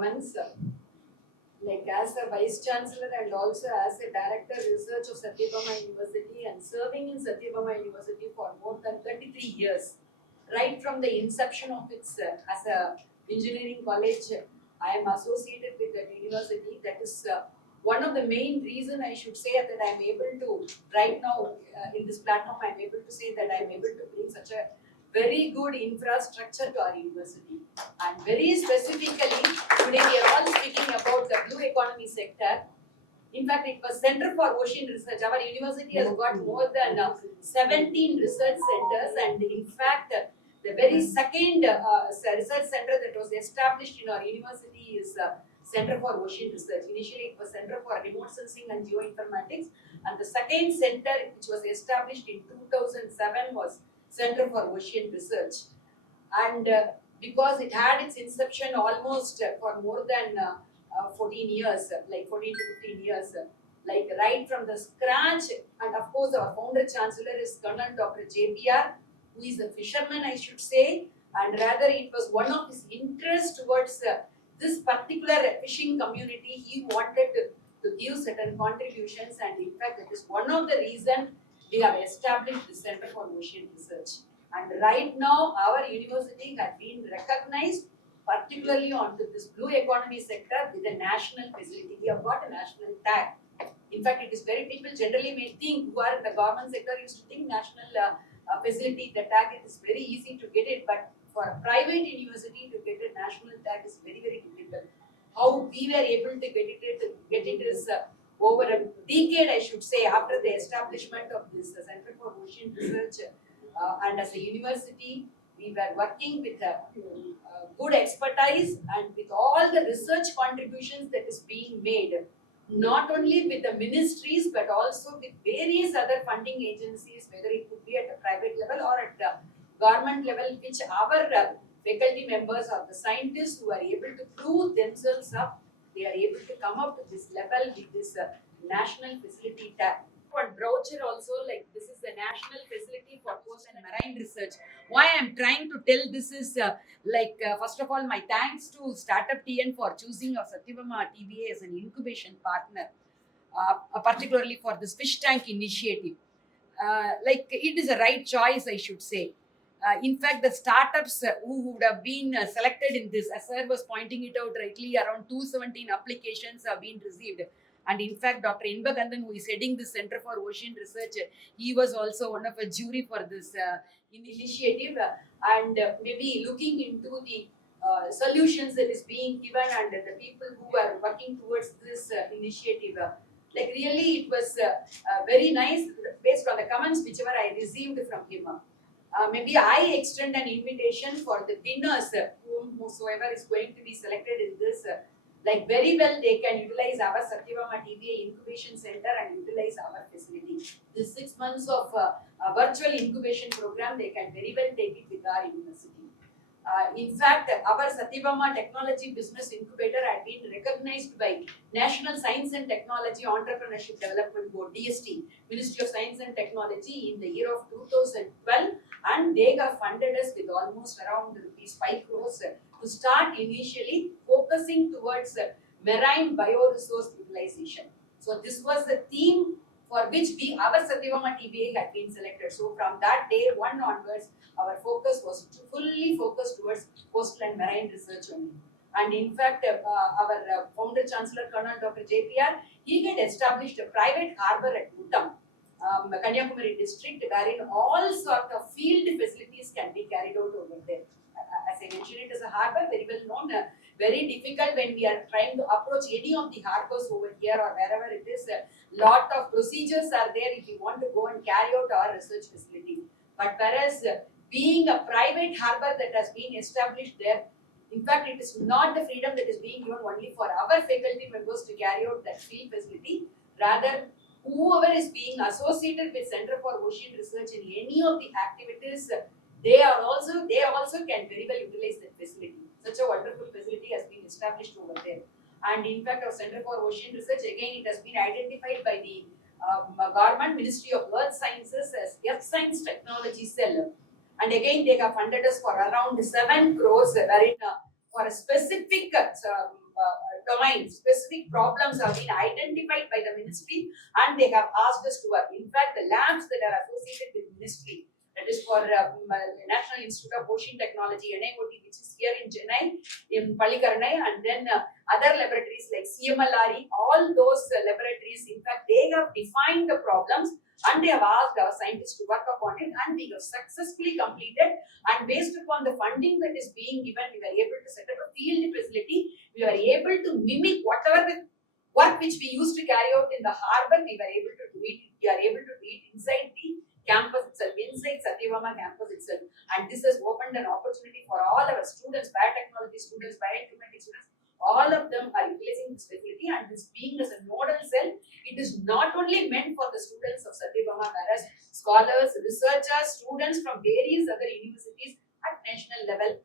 comments. Like as a Vice-Chancellor and also as a Director Research of Sathyabama University and serving in Sathyabama University for more than 33 years. Right from the inception of its as a engineering college, I am associated with that university. That is one of the main reason I should say that I am able to, right now in this platform, I am able to say that I am able to bring such a very good infrastructure to our university. And very specifically, today we are all speaking about the blue economy sector. In fact, it was Center for Ocean Research. Our university has got more than 17 research centers, and in fact, the very second research center that was established in our university is Center for Ocean Research. Initially, it was Center for Remote Sensing and Geoinformatics, and the second center, which was established in 2007, was Center for Ocean Research. And because it had its inception almost for more than 14 years, like 14 to 15 years, like right from the scratch. And of course, our founder chancellor is Colonel Dr. JPR, who is a fisherman, I should say, and rather it was one of his interests towards this particular fishing community. He wanted to give certain contributions, and in fact, that is one of the reasons we have established the Center for Ocean Research. And right now, our university has been recognized, particularly onto this blue economy sector, with a national facility. We have got a national tag. In fact, it is very, people generally may think, who are in the government sector used to think national facility, the tag, it is very easy to get it, but for a private university to get a national tag is very, very difficult. How we were able to get it is over a decade, I should say, after the establishment of this Center for Ocean Research. And as a university, we were working with good expertise and with all the research contributions that is being made, not only with the ministries but also with various other funding agencies, whether it could be at a private level or at the government level, which our faculty members or the scientists who are able to prove themselves up, they are able to come up to this level with this national facility tag. One brochure also, like this is the national facility for coast and marine research. Why I am trying to tell this is first of all, my thanks to Startup TN for choosing our Sathyabama TBA as an incubation partner, particularly for this fish tank initiative. It is a right choice, I should say. In fact, the startups who would have been selected in this, as sir was pointing it out rightly, around 217 applications have been received. And in fact, Dr. Inbagandan, who is heading the Center for Ocean Research, he was also one of a jury for this initiative, and maybe looking into the solutions that is being given and the people who are working towards this initiative. Like really, it was very nice based on the comments whichever I received from him. Maybe I extend an invitation for the winners, whosoever is going to be selected in this. Like very well, they can utilize our Sathyabama TBA Incubation Center and utilize our facility. This 6 months of virtual incubation program, they can very well take it with our university. In fact, our Sathyabama Technology Business Incubator had been recognized by National Science and Technology Entrepreneurship Development Board, DST, Ministry of Science and Technology, in the year of 2012, and they have funded us with almost around ₹5 crores to start initially focusing towards marine bioresource utilization. So this was the theme for which our Sathyabama TBA had been selected. So from that day one onwards, our focus was fully focused towards coastal and marine research only. And in fact, our founder chancellor, Colonel Dr. JPR, he had established a private harbour at Uttam, Kanyakumari district, wherein all sorts of field facilities can be carried out over there. As I mentioned, it is a harbour, very well known, very difficult when we are trying to approach any of the harbours over here or wherever it is. Lot of procedures are there if you want to go and carry out our research facility. But whereas being a private harbour that has been established there, in fact, it is not the freedom that is being given only for our faculty members to carry out that field facility. Rather, whoever is being associated with Center for Ocean Research in any of the activities, they also can very well utilize that facility. Such a wonderful facility has been established over there. And in fact, our Center for Ocean Research, again, it has been identified by the Government Ministry of Earth Sciences as Earth Science Technology Cell. And again, they have funded us for around 7 crores, wherein for a specific domains, specific problems have been identified by the ministry and they have asked us to work. In fact, the labs that are associated with ministry, that is for National Institute of Ocean Technology, NIOT, which is here in Chennai, in Pallikaranai, and then other laboratories like CMLRE, all those laboratories, in fact, they have defined the problems and they have asked our scientists to work upon it, and we have successfully completed. And based upon the funding that is being given, we were able to set up a field facility. We were able to mimic whatever the work which we used to carry out in the harbor, we were able to do it. We are able to do it inside the campus itself, inside Satyabama campus itself. And this has opened an opportunity for all our students, biotechnology students, bioinformatics students. All of them are utilizing this facility, and this being as a nodal cell, it is not only meant for the students of Satyabama, whereas scholars, researchers, students from various other universities at national level,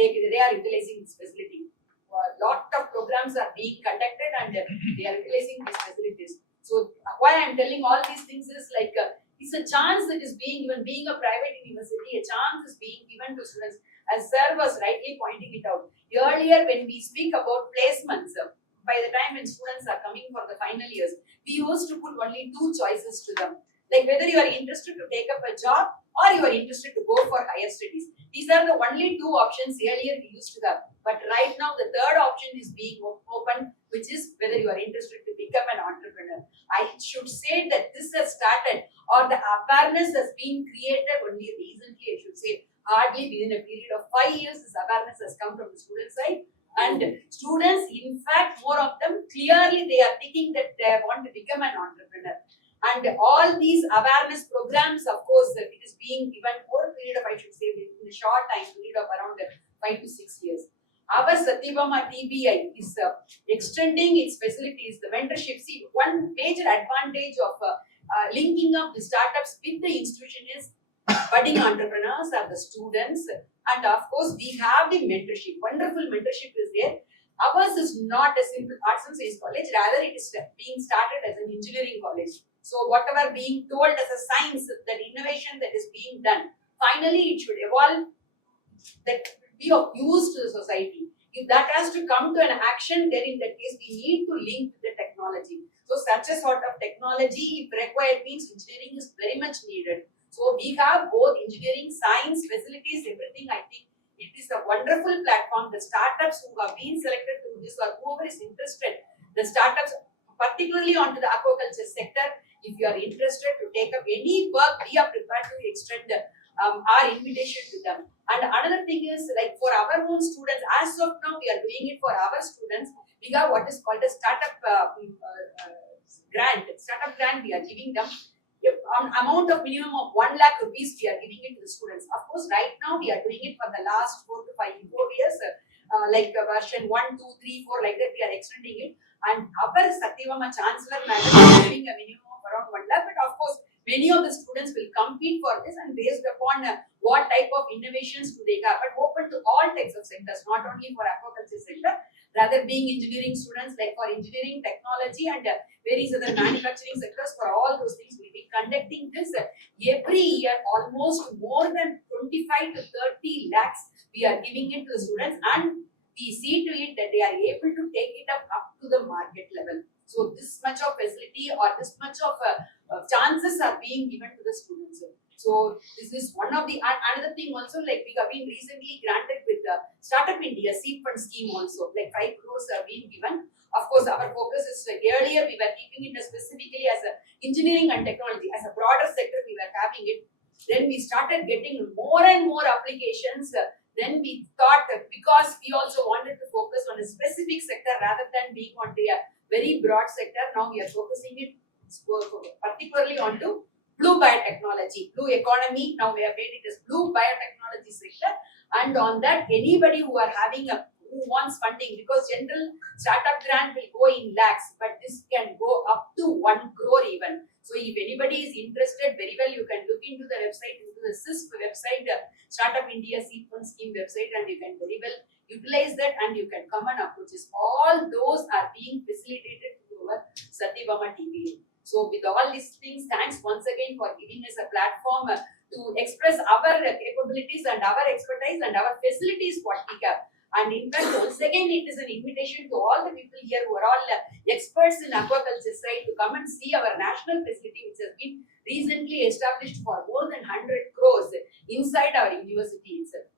they are utilizing this facility. A lot of programs are being conducted and they are utilizing these facilities. So why I am telling all these things is like it's a chance that is being given, being a private university, a chance is being given to students, as Sir was rightly pointing it out. Earlier, when we speak about placements, by the time when students are coming for the final years, we used to put only two choices to them. Like whether you are interested to take up a job or you are interested to go for higher studies. These are the only two options earlier we used to have. But right now, the third option is being open, which is whether you are interested to become an entrepreneur. I should say that this has started, or the awareness has been created only recently, I should say. Hardly within a period of 5 years, this awareness has come from the student side. And students, in fact, more of them, clearly they are thinking that they want to become an entrepreneur. And all these awareness programs, of course, it is being given over a period of, I should say, in a short time period of around 5 to 6 years. Our Sathyabamasat TBI is extending its facilities, the mentorship. See, one major advantage of linking up the startups with the institution is budding entrepreneurs are the students, and of course we have the mentorship. Wonderful mentorship is there. Ours is not a simple arts and science college, rather it is being started as an engineering college. So whatever being told as a science, that innovation that is being done, finally it should evolve, that be of use to the society. If that has to come to an action, then in that case we need to link with the technology. So such a sort of technology, if required, means engineering is very much needed. So we have both engineering, science, facilities, everything. I think it is a wonderful platform. The startups who have been selected to this, or whoever is interested, the startups, particularly onto the aquaculture sector, if you are interested to take up any work, we are prepared to extend our invitation to them. And another thing is, like for our own students, as of now, we are doing it for our students. We have what is called a startup grant. Startup grant we are giving them. Amount of minimum of 1 lakh rupees we are giving it to the students. Of course, right now we are doing it for the last 4 to 5 years, like version 1, 2, 3, 4, like that we are extending it. And our Satyabama Chancellor Madam is giving a minimum of around 1 lakh, but of course, many of the students will compete for this, and based upon what type of innovations do they have, but open to all types of sectors, not only for aquaculture sector, rather being engineering students, like for engineering, technology, and various other manufacturing sectors. For all those things, we'll be conducting this every year. Almost more than 25 to 30 lakhs we are giving it to the students, and we see to it that they are able to take it up to the market level. So this much of facility or this much of chances are being given to the students. So this is one of the, another thing also, like we have been recently granted with the Startup India seed fund scheme also, like 5 crores are being given. Of course, our focus is, like earlier we were keeping it specifically as a engineering and technology, as a broader sector we were having it. Then we started getting more and more applications. Then we thought that because we also wanted to focus on a specific sector rather than being on a very broad sector, now we are focusing it particularly onto blue biotechnology, blue economy. Now we have made it as blue biotechnology sector, and on that anybody who are having who wants funding, because general startup grant will go in lakhs, but this can go up to 1 crore even. So if anybody is interested, very well you can look into the website, into the SISP website, Startup India Seed Fund Scheme website, and you can very well utilize that, and you can come and approach us. All those are being facilitated through our Sathyabamasat TBA. So with all these things, thanks once again for giving us a platform to express our capabilities and our expertise and our facilities what we have. And in fact, once again, it is an invitation to all the people here who are all experts in aquaculture side to come and see our national facility, which has been recently established for more than 100 crores inside our university itself.